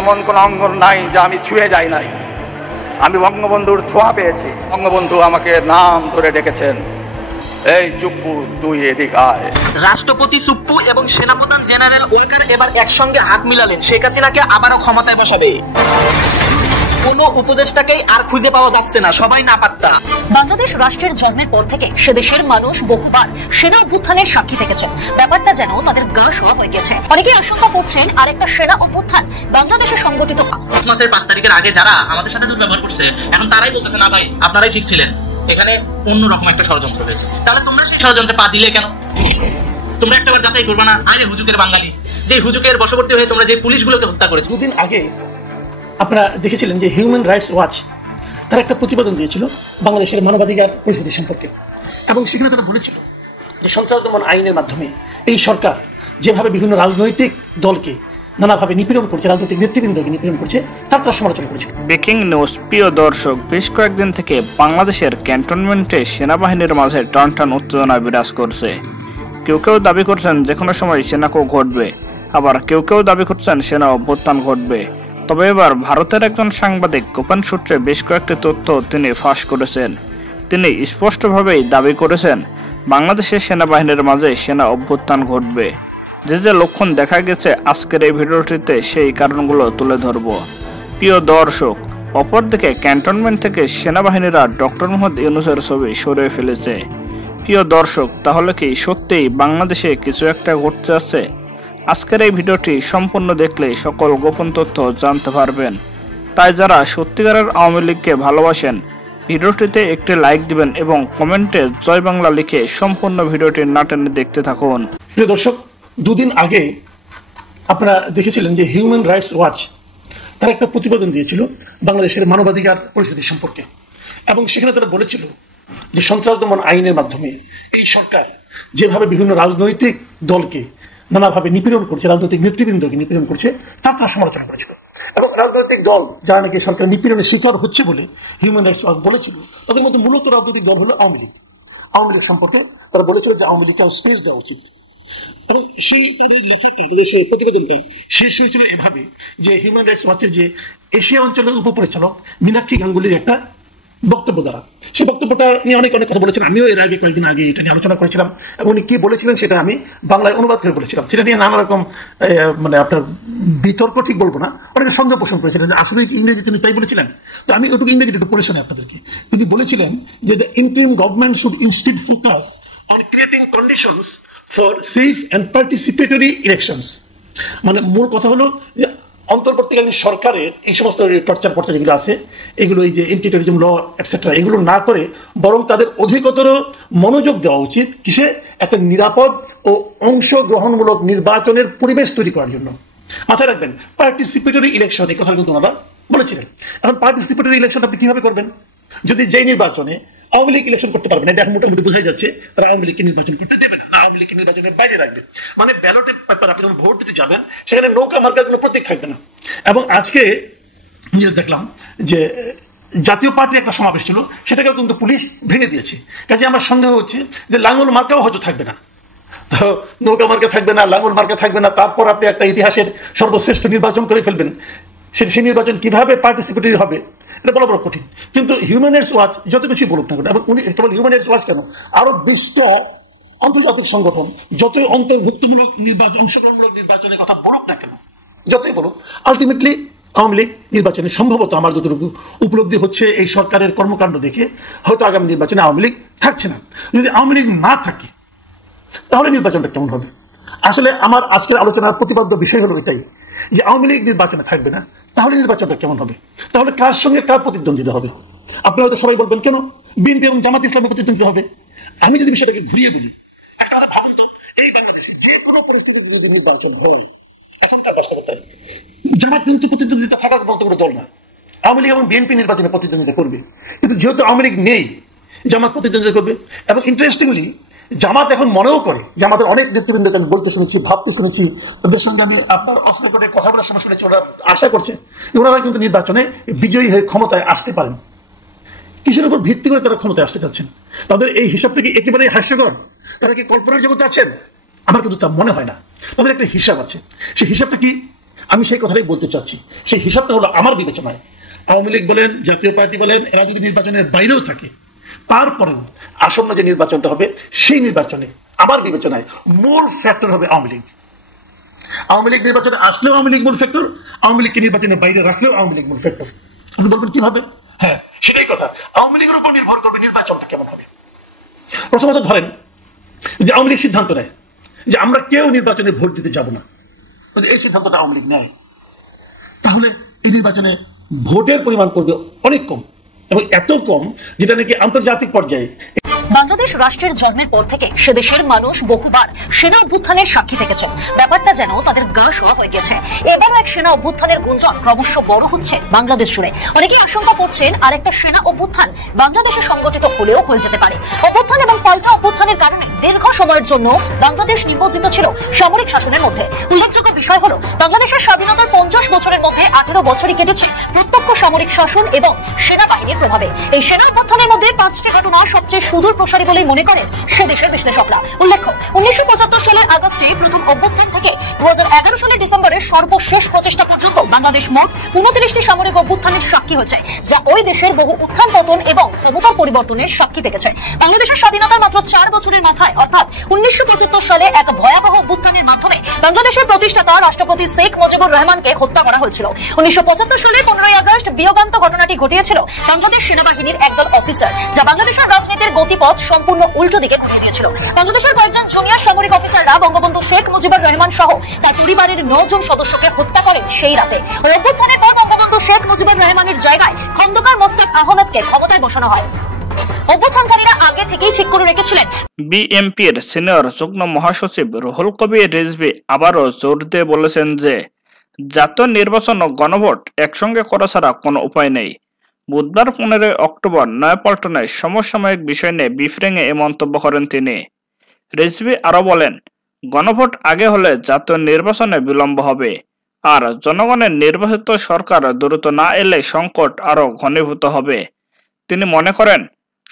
এমন কোন অঙ্গন নাই যা আমি ছুঁয়ে যাই নাই। আমি বঙ্গবন্ধুর ছোঁয়া পেয়েছি। বঙ্গবন্ধু আমাকে নাম ধরে ডেকেছেন, এই চুপ্পু তুই এদিক আয়। রাষ্ট্রপতি চুপ্পু এবং সেনাপ্রধান জেনারেল ওয়াকার এবার একসঙ্গে হাত মিলালেন শেখ হাসিনাকে আবারও ক্ষমতায় বসাবে। কোনো উপদেষ্টাকেই আর খুঁজে পাওয়া যাচ্ছে না, সবাই না পাত্তা। বাংলাদেশ রাষ্ট্রের জন্মের পর থেকে সে দেশের মানুষ বহুবার সেনা অভ্যুত্থানের সাক্ষী থেকেছেন। ব্যাপারটা যেন তাদের গা শোয়া হয়ে গেছে। অনেকে আশঙ্কা করছেন আরেকটা সেনা অভ্যুত্থান বাংলাদেশে সংগঠিত হয়। মাসের 5 তারিখের আগে যারা আমাদের সাথে দুর্ব্যবহার করছে, এখন তারাই বলতেছে না ভাই আপনারাই ঠিক ছিলেন, এখানে অন্যরকম একটা ষড়যন্ত্র হয়েছে। তাহলে তোমরা সেই ষড়যন্ত্রে পা দিলে কেন? তোমরা একটাবার যাচাই করবে না? আরে হুজুকের বাঙালি, যে হুজুকের বশবর্তী হয়ে তোমরা যে পুলিশগুলোকে হত্যা করেছো। দুদিন আগে আপনারা দেখেছিলেন যে হিউম্যান রাইটস ওয়াচ তারা একটা প্রতিবেদন দিয়েছিল বাংলাদেশের মানবাধিকার পরিস্থিতি সম্পর্কে, এবং সেখানে তারা বলেছিল যে সন্ত্রাস দমন আইনের মাধ্যমে এই সরকার যেভাবে বিভিন্ন রাজনৈতিক দলকে নানাভাবে নিপীড়ন করছে, রাজনৈতিক নেতৃবৃন্দকে নিপীড়ন করছে, তার সমালোচনা করেছিল। ব্রেকিং নিউজ প্রিয় দর্শক, বেশ কয়েকদিন থেকে বাংলাদেশের ক্যান্টনমেন্টে সেনাবাহিনীর মাঝে টানটান উত্তেজনা বিরাজ করছে। কেউ কেউ দাবি করছেন যে কোনো সময় সেনাকো ঘটবে, আবার কেউ কেউ দাবি করছেন সেনা অভ্যুত্থান ঘটবে। তবে এবার ভারতের একজন সাংবাদিক গোপন সূত্রে বেশ কয়েকটি তথ্য তিনি ফাঁস করেছেন। তিনি স্পষ্টভাবেই দাবি করেছেন বাংলাদেশের সেনাবাহিনীর মাঝে সেনা অভ্যুত্থান ঘটবে। যে যে লক্ষণ দেখা গেছে আজকের এই ভিডিওটিতে সেই কারণগুলো তুলে ধরব। প্রিয় দর্শক, অপরদিকে ক্যান্টনমেন্ট থেকে সেনাবাহিনীরা ডক্টর মোহাম্মদ ইউনূসের ছবি সরিয়ে ফেলেছে। প্রিয় দর্শক, তাহলে কি সত্যিই বাংলাদেশে কিছু একটা ঘটতে আছে? আজকের এই ভিডিওটি সম্পূর্ণ দেখলে সকল গোপন তথ্য জানতে পারবেন। তাই যারা সত্যিকারের আওয়ামী লীগকে ভালোবাসেন ভিডিওটিতে একটি লাইক দিবেন এবং কমেন্টে জয় বাংলা লিখে সম্পূর্ণ ভিডিওটি না টেনে দেখতে থাকুন। প্রিয় দর্শক, দুদিন আগে আপনারা দেখেছিলেন যে হিউম্যান রাইটস ওয়াচ তারা একটা প্রতিবেদন দিয়েছিল বাংলাদেশের মানবাধিকার পরিস্থিতি সম্পর্কে, এবং সেখানে তারা বলেছিল যে সন্ত্রাস দমন আইনের মাধ্যমে এই সরকার যেভাবে বিভিন্ন রাজনৈতিক দলকে নানাভাবে নিপীড়ন করছে, রাজনৈতিক নেতৃবৃন্দকে নিপীড়ন করছে, তার সমালোচনা করেছিল। এবং রাজনৈতিক দল যারা নাকি সরকার নিপীড়নের শিকার হচ্ছে বলে হিউম্যান রাইটস ওয়াচ বলেছিল, তাদের মধ্যে মূলত রাজনৈতিক দল হলো আওয়ামী লীগ। আওয়ামী লীগ সম্পর্কে তারা বলেছিল যে আওয়ামী লীগকে স্পেস দেওয়া উচিত। এবং সেই তাদের লেখাটা, তাদের সেই প্রতিবেদনটা শেষ হয়েছিল এভাবে যে হিউম্যান রাইটস ওয়াচের যে এশিয়া অঞ্চলের উপপরিচালক মীনাক্ষী গাঙ্গুলির একটা বক্তব্য দ্বারা, সেই বক্তব্যটা নিয়ে অনেক কথা বলেছেন। আমিও এর আগে কয়েকদিন আগে এটা নিয়ে আলোচনা করেছিলাম, এবং উনি কি বলেছিলেন সেটা আমি বাংলায় অনুবাদ করে বলেছিলাম। সেটা নিয়ে নানা রকম মানে আপনার বিতর্ক ঠিক বলবো না, অনেকে সন্দেহ পোষণ করেছিলেন যে আসলে কি ইংরেজি তিনি তাই বলেছিলেন। তো আমি ওটুকু ইংরেজিটা একটু পড়ে শোনাই আপনাদেরকে। তিনি বলেছিলেন যে the interim government should instead focus on creating conditions for safe and participatory elections. মানে মূল কথা হলো যে অন্তর্বর্তীকালীন সরকারের এই সমস্ত টর্চার পর্চা যেগুলো আছে, এগুলো এই যে এন্টি টেররিজম ল এটসেট্রা, এগুলো না করে বরং তাদের অধিকতর মনোযোগ দেওয়া উচিত কিসে, একটা নিরাপদ ও অংশগ্রহণমূলক নির্বাচনের পরিবেশ তৈরি করার জন্য। মাথায় রাখবেন, পার্টিসিপেটরি ইলেকশন, এই কথা কিন্তু ওনারা বলেছিলেন। এখন পার্টিসিপেটরি ইলেকশন আপনি কিভাবে করবেন? যদি যেই নির্বাচনে আওয়ামী লীগ ইলেকশন করতে পারবে না, এটা এখন মোটামুটি বোঝাই যাচ্ছে তারা আওয়ামী লীগকে নির্বাচন করতে দেবে না, আওয়ামী লীগকে নির্বাচনের বাইরে রাখবে। মানে ব্যালটে পেপার আপনি যখন ভোট দিতে যাবেন সেখানে নৌকা মার্কার কোনো প্রতীক থাকবে না। এবং আজকে দেখলাম যে জাতীয় পার্টির একটা সমাবেশ ছিল, সেটাকেও কিন্তু পুলিশ ভেঙে দিয়েছে। কাজে আমার সন্দেহ হচ্ছে যে লাঙ্গল মার্কাও হয়তো থাকবে না। তো নৌকা মার্কা থাকবে না, লাঙ্গল মার্কা থাকবে না, তারপর আপনি একটা ইতিহাসের সর্বশ্রেষ্ঠ নির্বাচন করে ফেলবেন। সেই নির্বাচন কিভাবে পার্টিসিপেটরি হবে এটা বলা বড় কঠিন। কিন্তু হিউম্যান রাইটস ওয়াচ যত কিছুই বলুক না কেন, এবং উনি কেবল হিউম্যান রাইটস ওয়াচ কেন, আরো 20টা আন্তর্জাতিক সংগঠন যতই অন্তর্ভুক্তমূলক নির্বাচন, অংশগ্রহণমূলক নির্বাচনের কথা বলুক না কেন, যতই বলুক, আলটিমেটলি আওয়ামী লীগ নির্বাচনে সম্ভবত আমার যতটুকু উপলব্ধি হচ্ছে এই সরকারের কর্মকাণ্ড দেখে হয়তো আগামী নির্বাচনে আওয়ামী লীগ থাকছে না। যদি আওয়ামী লীগ না থাকে তাহলে নির্বাচনটা কেমন হবে? আসলে আমার আজকের আলোচনার প্রতিপাদ্য বিষয় হলো এটাই যে আওয়ামী লীগ নির্বাচনে থাকবে না, তাহলে নির্বাচনটা কেমন হবে? তাহলে কার সঙ্গে কার প্রতিদ্বন্দ্বিতা হবে? আপনারা হয়তো সবাই বলবেন কেন বিএনপি এবং জামাত ইসলামের প্রতিদ্বন্দ্বিতা হবে। আমি যদি বিষয়টাকে ঘুরিয়ে বলি, একটা কথা ভাবুন তো, এই বাংলাদেশে যে কোনো পরিস্থিতিতে যদি নির্বাচন হয়, এখনকার বাস্তবতায় জামাত কিন্তু প্রতিদ্বন্দ্বিতা থাকার মতো কোনো দল না। আওয়ামী লীগ এবং বিএনপি নির্বাচনে প্রতিদ্বন্দ্বিতা করবে, কিন্তু যেহেতু আওয়ামী লীগ নেই, জামাত প্রতিদ্বন্দ্বিতা করবে। এবং ইন্টারেস্টিংলি জামাত এখন মনেও করে যে আমাদের অনেক নেতৃবৃন্দকে আমি বলতে শুনেছি, ভাবতে শুনেছি, তাদের সঙ্গে আমি আপনার প্রশ্ন করে কথা বলার সময় শুনেছি, ওরা আশা করছে ওনারা কিন্তু নির্বাচনে বিজয়ী হয়ে ক্ষমতায় আসতে পারেন। কিসের উপর ভিত্তি করে তারা ক্ষমতায় আসতে চাচ্ছেন? তাদের এই হিসাবটা কি একেবারেই হাস্যকর? তারা কি কল্পনার জগতে আছেন? আমার কিন্তু তা মনে হয় না। তাদের একটা হিসাব আছে। সেই হিসাবটা কি? আমি সেই কথাটাই বলতে চাচ্ছি। সেই হিসাবটা হলো আমার বিবেচনায় আওয়ামী লীগ বলেন, জাতীয় পার্টি বলেন, এরা যদি নির্বাচনের বাইরেও থাকে, তারপরেও আসন্ন যে নির্বাচনটা হবে সেই নির্বাচনে আমার বিবেচনায় মূল ফ্যাক্টর হবে আওয়ামী লীগ। আওয়ামী লীগ নির্বাচনে আসলেও আওয়ামী লীগ মূল ফ্যাক্টর, আওয়ামী লীগকে নির্বাচনের বাইরে রাখলেও আওয়ামী লীগ মূল ফ্যাক্টর। আপনি বলবেন কিভাবে? হ্যাঁ, সেটাই কথা। আওয়ামী লীগের উপর নির্ভর করবে নির্বাচনটা কেমন হবে। প্রথমত ধরেন যে আওয়ামী লীগ সিদ্ধান্ত নেয় যে আমরা কেউ নির্বাচনে ভোট দিতে যাব না, এই সিদ্ধান্তটা আওয়ামী লীগ নেয়, তাহলে এই নির্বাচনে ভোটের পরিমাণ করবে অনেক কম, এবং এত কম যেটা নাকি আন্তর্জাতিক পর্যায়ে। বাংলাদেশ রাষ্ট্রের জন্মের পর থেকে সে দেশের মানুষ বহুবার সেনা অভ্যুত্থানের সাক্ষী থেকেছেন। ব্যাপারটা যেন তাদের গা শোয়া হয়ে গেছে। এবারও এক সেনা অভ্যুত্থানের গুঞ্জন ক্রমশ বড় হচ্ছে বাংলাদেশ জুড়ে। অনেকেই আশঙ্কা করছেন আর একটা সেনা অভ্যুত্থান বাংলাদেশে সংগঠিত হলেও হয়ে যেতে পারে। অভ্যুত্থান এবং পাল্টা অভ্যুত্থানের কারণে দীর্ঘ সময়ের জন্য বাংলাদেশ নিমজ্জিত ছিল সামরিক শাসনের মধ্যে। উল্লেখযোগ্য বিষয় হলো বাংলাদেশের স্বাধীনতার 50 বছরের মধ্যে 18 বছরই কেটেছে প্রত্যক্ষ সামরিক শাসন এবং সেনাবাহিনীর প্রভাবে। এই সেনা অভ্যুত্থানের মধ্যে 5টি ঘটনা সবচেয়ে সুদূর প্রসারী বলেই মনে করেন সে দেশের বিশ্লেষকরা। উল্লেখ্য, 1975 সালের আগস্টে প্রথম অভ্যুত্থান থেকে 2011 সালের ডিসেম্বরের সর্বশেষ প্রচেষ্টা পর্যন্ত বাংলাদেশ মোট 29টি সামরিক অভ্যুত্থানের সাক্ষী হয়েছে, যা ওই দেশের বহু উত্থান পতন এবং ক্ষমতার পরিবর্তনের সাক্ষী থেকেছে। বাংলাদেশের স্বাধীনতার মাত্র 4 বছরের মাথায় অর্থাৎ 1975 সালে এক ভয়াবহ অভ্যুত্থানের মাধ্যমে বাংলাদেশের প্রতিষ্ঠাতা রাষ্ট্রপতি শেখ মুজিবুর রহমানকে হত্যা করা হয়েছিল। 1975 সালে 15ই আগস্ট বিয়োগান্ত ঘটনাটি ঘটিয়েছিল বাংলাদেশ সেনাবাহিনীর একদল অফিসার, যা বাংলাদেশের রাজনীতির গতিপথ সম্পূর্ণ উল্টো দিকে ঘুরিয়ে দিয়েছিল। বাংলাদেশের কয়েকজন জুনিয়র সামরিক অফিসাররা বঙ্গবন্ধু শেখ মুজিবুর রহমান সহ তার পরিবারের 9 জন সদস্যকে হত্যা করেন সেই রাতে। অভ্যুত্থানের পর বঙ্গবন্ধু শেখ মুজিবুর রহমানের জায়গায় খন্দকার মোস্তাক আহমেদকে ক্ষমতায় বসানো হয়। অভ্যুত্থানকারীরা আগে থেকেই ঠিক করে রেখেছিলেন। বিএনপির সিনিয়র যুগ্ম মহাসচিব রুহুল কবির রিজভী আবারও জোর দিয়ে বলেছেন যে জাতীয় নির্বাচন ও গণভোট একসঙ্গে করা ছাড়া কোনো উপায় নেই। বুধবার 15 অক্টোবর নয়াপল্টনে সমসাময়িক বিষয় নিয়ে বিফ্রেঙে এ মন্তব্য করেন তিনি। রিজভী আরো বলেন, গণভোট আগে হলে জাতীয় নির্বাচনে বিলম্ব হবে, আর জনগণের নির্বাচিত সরকার দ্রুত না এলে সংকট আরো ঘনীভূত হবে। তিনি মনে করেন,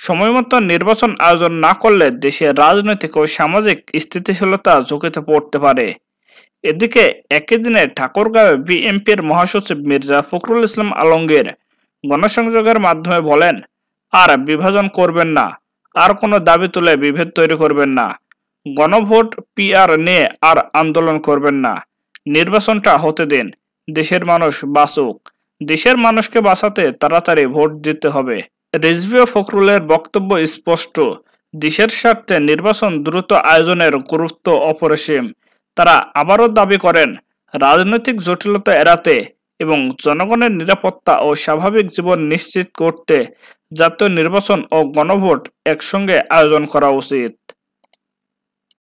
সময়মতো নির্বাচন আয়োজন না করলে দেশের রাজনৈতিক ও সামাজিক স্থিতিশীলতা ঝুঁকিতে পড়তে পারে। এদিকে একই দিনে ঠাকুরগাঁওয়ে বিএনপির মহাসচিব মির্জা ফখরুল ইসলাম আলমগীর গণসংযোগের মাধ্যমে বলেন, আর বিভাজন করবেন না, আর কোনো দাবি তুলে বিভেদ তৈরি করবেন না, গণভোট পিআর নিয়ে আর আন্দোলন করবেন না, নির্বাচনটা হতে দিন, দেশের মানুষ বাঁচুক, দেশের মানুষকে বাঁচাতে তাড়াতাড়ি ভোট দিতে হবে। রিজভী ও ফখরুলের বক্তব্য স্পষ্ট, দেশের স্বার্থে নির্বাচন দ্রুত আয়োজনের গুরুত্ব অপরিসীম। তারা আবারও দাবি করেন, রাজনৈতিক জটিলতা এড়াতে এবং জনগণের নিরাপত্তা ও স্বাভাবিক জীবন নিশ্চিত করতে জাতীয় নির্বাচন ও গণভোট একসঙ্গে আয়োজন করা উচিত।